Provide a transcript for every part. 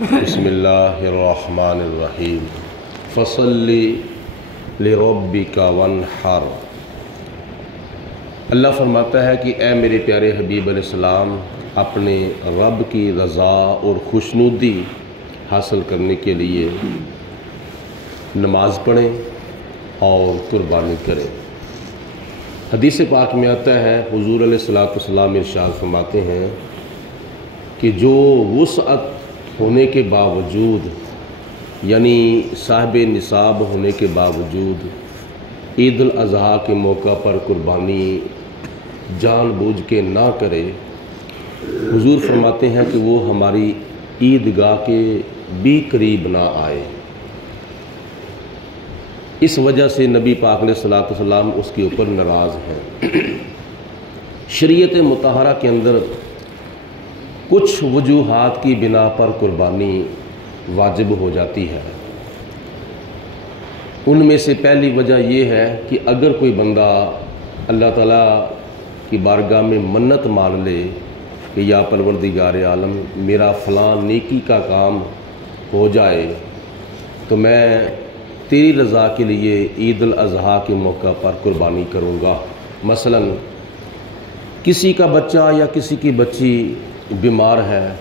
बिस्मिल्लाहिर्रहमानिर्रहीम फसल्ली लिरब्बिका वन्हर। अल्लाह फरमाता है कि ए मेरे प्यारे हबीब अलैहिस्सलाम, अपने रब की रज़ा और खुशनुदी हासिल करने के लिए नमाज पढ़ें और कुर्बानी करें। हदीस पाक में आता है, हुजूर अलैहिस्सलातु वस्सलाम इरशाद फरमाते हैं कि जो वुसअत होने के बावजूद, यानी साहिब निसाब होने के बावजूद ईद उल अज़हा के मौका पर कुर्बानी जानबूझ के ना करे, हुजूर फरमाते हैं कि वो हमारी ईदगाह के भी करीब ना आए। इस वजह से नबी पाक अलैहिस्सलातु वस्सलाम उसके ऊपर नाराज़ हैं। शरीयत मुतहरा के अंदर कुछ वजूहात की बिना पर कुर्बानी वाजिब हो जाती है। उनमें से पहली वजह यह है कि अगर कोई बंदा अल्लाह ताला की बारगाह में मन्नत मान ले कि या परवरदिगार आलम, मेरा फ़लाँ नेकी का काम हो जाए तो मैं तेरी रज़ा के लिए ईद उल अज़हा के मौका पर कुर्बानी करूँगा। मसलन किसी का बच्चा या किसी की बच्ची बीमार है,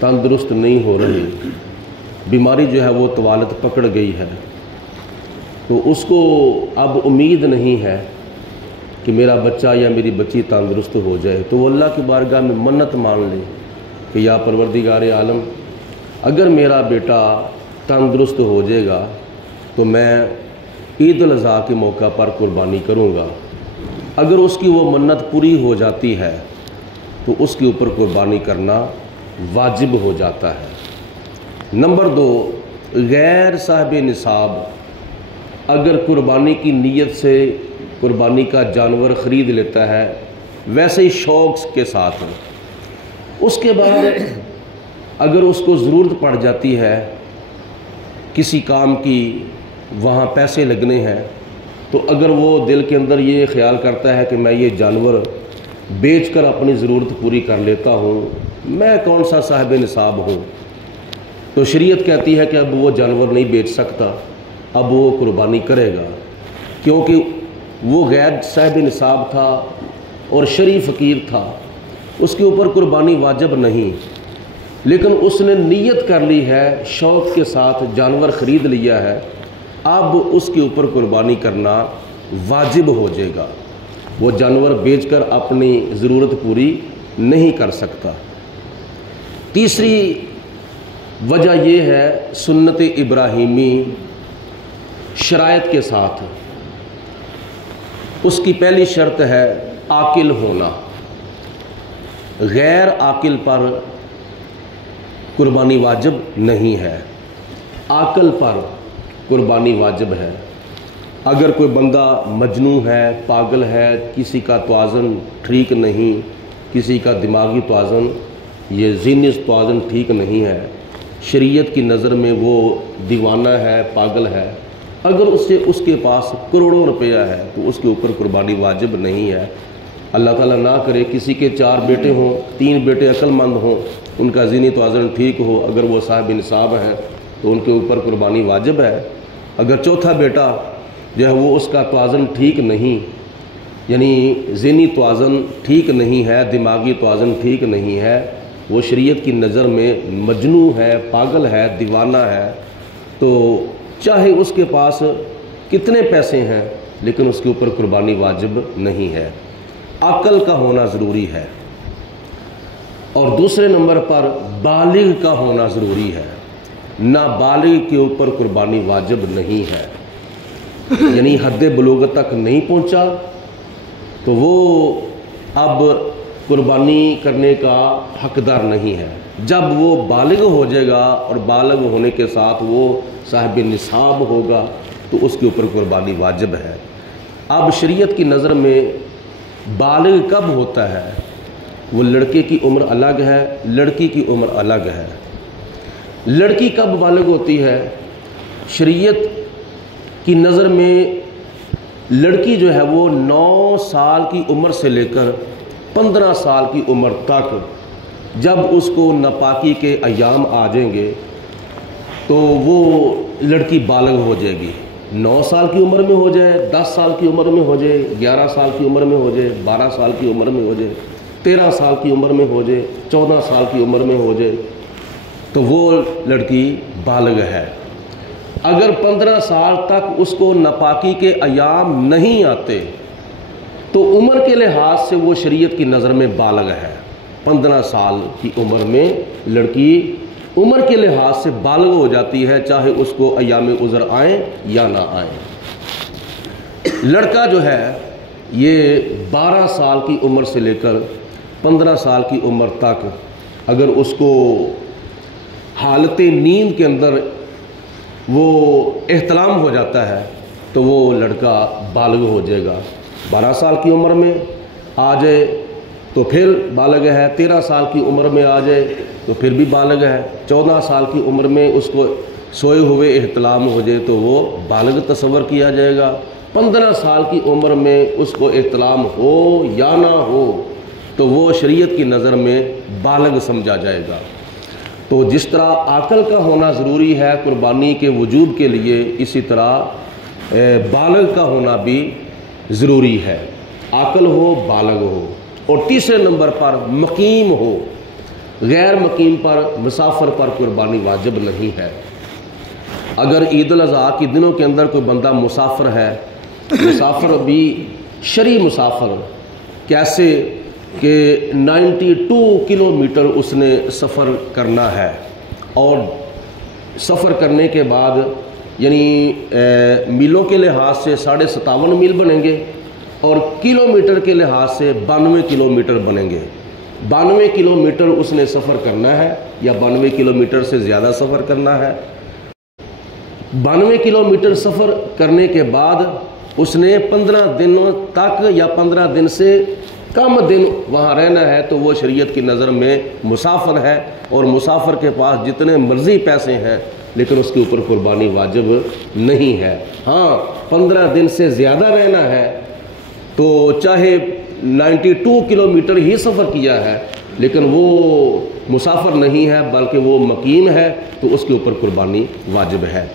तंदुरुस्त नहीं हो रही, बीमारी जो है वो तवालत पकड़ गई है, तो उसको अब उम्मीद नहीं है कि मेरा बच्चा या मेरी बच्ची तंदुरुस्त हो जाए, तो वो अल्लाह की बारगाह में मन्नत मान ले कि या परवरदिगार आलम, अगर मेरा बेटा तंदुरुस्त हो जाएगा तो मैं ईद उल अज़हा के मौका पर कुर्बानी करूँगा। अगर उसकी वो मन्नत पूरी हो जाती है तो उसके ऊपर कुर्बानी करना वाजिब हो जाता है। नंबर 2, गैर साहिब निसाब अगर कुर्बानी की नीयत से कुर्बानी का जानवर ख़रीद लेता है, वैसे ही शौक़ के साथ, उसके बाद अगर उसको ज़रूरत पड़ जाती है किसी काम की, वहाँ पैसे लगने हैं, तो अगर वो दिल के अंदर ये ख्याल करता है कि मैं ये जानवर बेचकर अपनी ज़रूरत पूरी कर लेता हूँ, मैं कौन सा साहिब निसाब हूँ, तो शरीयत कहती है कि अब वो जानवर नहीं बेच सकता, अब वो कुर्बानी करेगा, क्योंकि वो गैर साहिब निसाब था और शरीफ फ़कीर था, उसके ऊपर कुर्बानी वाजिब नहीं, लेकिन उसने नीयत कर ली है, शौक़ के साथ जानवर ख़रीद लिया है, अब उसके ऊपर कुर्बानी करना वाजिब हो जाएगा। वो जानवर बेचकर अपनी ज़रूरत पूरी नहीं कर सकता। तीसरी वजह यह है, सुन्नत इब्राहीमी शराइत के साथ, उसकी पहली शर्त है आकिल होना। गैर आकिल पर कुर्बानी वाजिब नहीं है, आकल पर कुर्बानी वाजिब है। अगर कोई बंदा मजनू है, पागल है, किसी का तवाज़ुन ठीक नहीं, किसी का दिमागी तवाज़ुन, ये ज़हनी तवाज़ुन ठीक नहीं है, शरीयत की नज़र में वो दीवाना है, पागल है, अगर उसके पास करोड़ों रुपया है तो उसके ऊपर कुर्बानी वाजिब नहीं है। अल्लाह ताला ना करे किसी के 4 बेटे हों, 3 बेटे अक्लमंद हों, उनका ज़हनी तवाज़ुन ठीक हो, अगर वो साहिब निसाब हैं तो उनके ऊपर कुर्बानी वाजिब है। अगर चौथा बेटा जो है वो उसका तवाज़ुन ठीक नहीं, यानी ज़हनी तवाज़ुन ठीक नहीं है, दिमागी तवाज़ुन ठीक नहीं है, वो शरीयत की नज़र में मजनू है, पागल है, दीवाना है, तो चाहे उसके पास कितने पैसे हैं लेकिन उसके ऊपर कुर्बानी वाजिब नहीं है। अक्ल का होना ज़रूरी है। और दूसरे नंबर पर बालिग का होना ज़रूरी है। नाबालिग के ऊपर कुर्बानी वाजिब नहीं है, यानी हद बलूगत तक नहीं पहुंचा तो वो अब कुर्बानी करने का हकदार नहीं है। जब वो बालिग हो जाएगा और बालिग होने के साथ वो साहिब निसाब होगा तो उसके ऊपर कुर्बानी वाजिब है। अब शरीयत की नज़र में बालिग कब होता है? वो लड़के की उम्र अलग है, लड़की की उम्र अलग है। लड़की कब बालिग होती है? शरीयत की नज़र में लड़की जो है वो 9 साल की उम्र से लेकर 15 साल की उम्र तक جب اس کو ناپاکی کے ایام آ جائیں گے تو وہ لڑکی بالغ ہو جائے گی. 9 سال کی عمر میں ہو جائے, 10 سال کی عمر میں ہو جائے, 11 سال کی عمر میں ہو جائے, 12 سال کی عمر میں ہو جائے, 13 سال کی عمر میں ہو جائے, 14 سال کی عمر میں ہو جائے, تو وہ لڑکی بالغ ہے. اگر 15 سال تک اس کو ناپاکی کے ایام نہیں آتے تو عمر کے لحاظ سے وہ شریعت کی نظر میں بالغ ہے. 15 سال کی عمر میں لڑکی عمر کے لحاظ سے بالغ ہو جاتی ہے, چاہے اس کو ایام عذر آئیں یا نہ آئیں. لڑکا جو ہے یہ 12 سال کی عمر سے لے کر 15 سال کی عمر تک اگر اس کو حالت نیند کے اندر وہ احتلام ہو جاتا ہے تو وہ لڑکا بالغ ہو جائے گا. 12 سال کی عمر میں آ جائے تو پھر بالغ ہے, 13 سال کی عمر میں آ جائے تو پھر بھی بالغ ہے, 14 سال کی عمر میں اس کو سوئے ہوئے احتلام ہو جائے تو وہ بالغ تصور کیا جائے گا. 15 سال کی عمر میں اس کو احتلام ہو یا نہ ہو تو وہ شریعت کی نظر میں بالغ سمجھا جائے گا. تو جس طرح عقل کا ہونا ضروری ہے قربانی کے وجوب کے لیے, اسی طرح بالغ کا ہونا بھی ضروری ہے. عقل ہو, بالغ ہو. اور تیسرے نمبر پر مقیم ہو. غیر مقیم پر, مسافر پر قربانی واجب نہیں ہے. اگر عید الاضحیٰ کے دنوں کے اندر کوئی بندہ مسافر ہے, مسافر بھی شرعی مسافر, کیسے کہ 92 کلومیٹر اس نے سفر کرنا ہے, اور سفر کرنے کے بعد یعنی میلوں کے لحاظ سے 57.5 میل بنیں گے اور کلومیٹر کے لحاظ سے 92 کلومیٹر بنیں گے. 92 کلومیٹر اس نے سفر کرنا ہے یا 92 کلومیٹر سے زیادہ سفر کرنا ہے. 92 کلومیٹر سفر کرنے کے بعد اس نے 15 دنوں تک یا 15 دن سے کم دن وہاں رہنا ہے تو وہ شریعت کی نظر میں مسافر ہے, اور مسافر کے پاس جتنے مرضی پیسے ہیں لیکن اس کے اوپر قربانی واجب نہیں ہے. ہاں 15 دن سے زیادہ رہنا ہے تو چاہے 92 کلومیٹر ہی سفر کیا ہے لیکن وہ مسافر نہیں ہے بلکہ وہ مقیم ہے تو اس کے اوپر قربانی واجب ہے.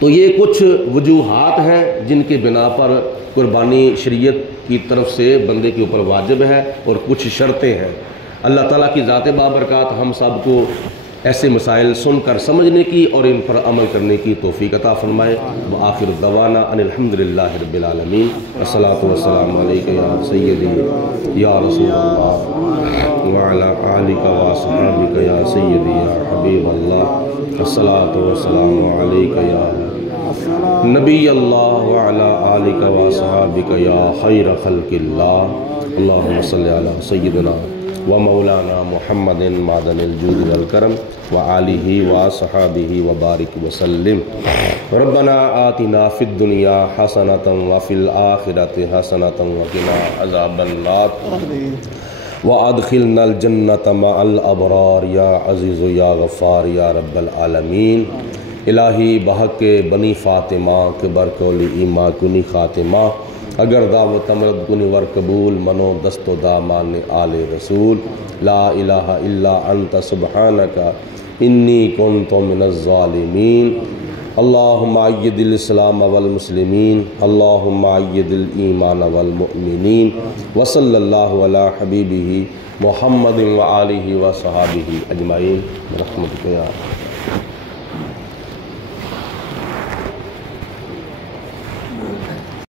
تو یہ کچھ وجوہات ہیں جن کے بنا پر قربانی شریعت کی طرف سے بندے کے اوپر واجب ہے, اور کچھ شرطیں ہیں. اللہ تعالیٰ کی ذات بابرکات ہم سب کو ایسے مسائل سن کر سمجھنے کی اور ان پر عمل کرنے کی توفیق عطا فرمائے. وآخر دعوانا ان الحمدللہ رب العالمین. الصلاۃ والسلام علیک یا سیدی یا رسول اللہ وعلی آلک واصحابک یا سیدی یا حبیب اللہ. الصلاۃ والسلام علیک یا نبی اللہ وعلی آلک واصحابک یا خیر خلق اللہ. اللہم صلی علی سیدنا و مولانا محمد معدن الجود والکرم وآلہ وصحابہ وبارک وسلم. ربنا آتنا فی الدنیا حسنۃ وفی الآخرۃ حسنۃ وقنا عذاب النار وادخلنا الجنۃ مع الابرار یا عزیز یا غفار یا رب العالمین. الہی بحق بنی فاطمہ کے برکولی ایما کنی خاتمہ, اگر دعوت امرد کنی ور قبول منو دست و دامان آل رسول. لا الہ الا انت سبحانک انی کنت من الظالمین. اللہم عید الاسلام والمسلمین, اللہم عید الایمان والمؤمنین. وصلی اللہ علی حبیبہ محمد وآلہ وصحابہ اجمعین برحمتک یا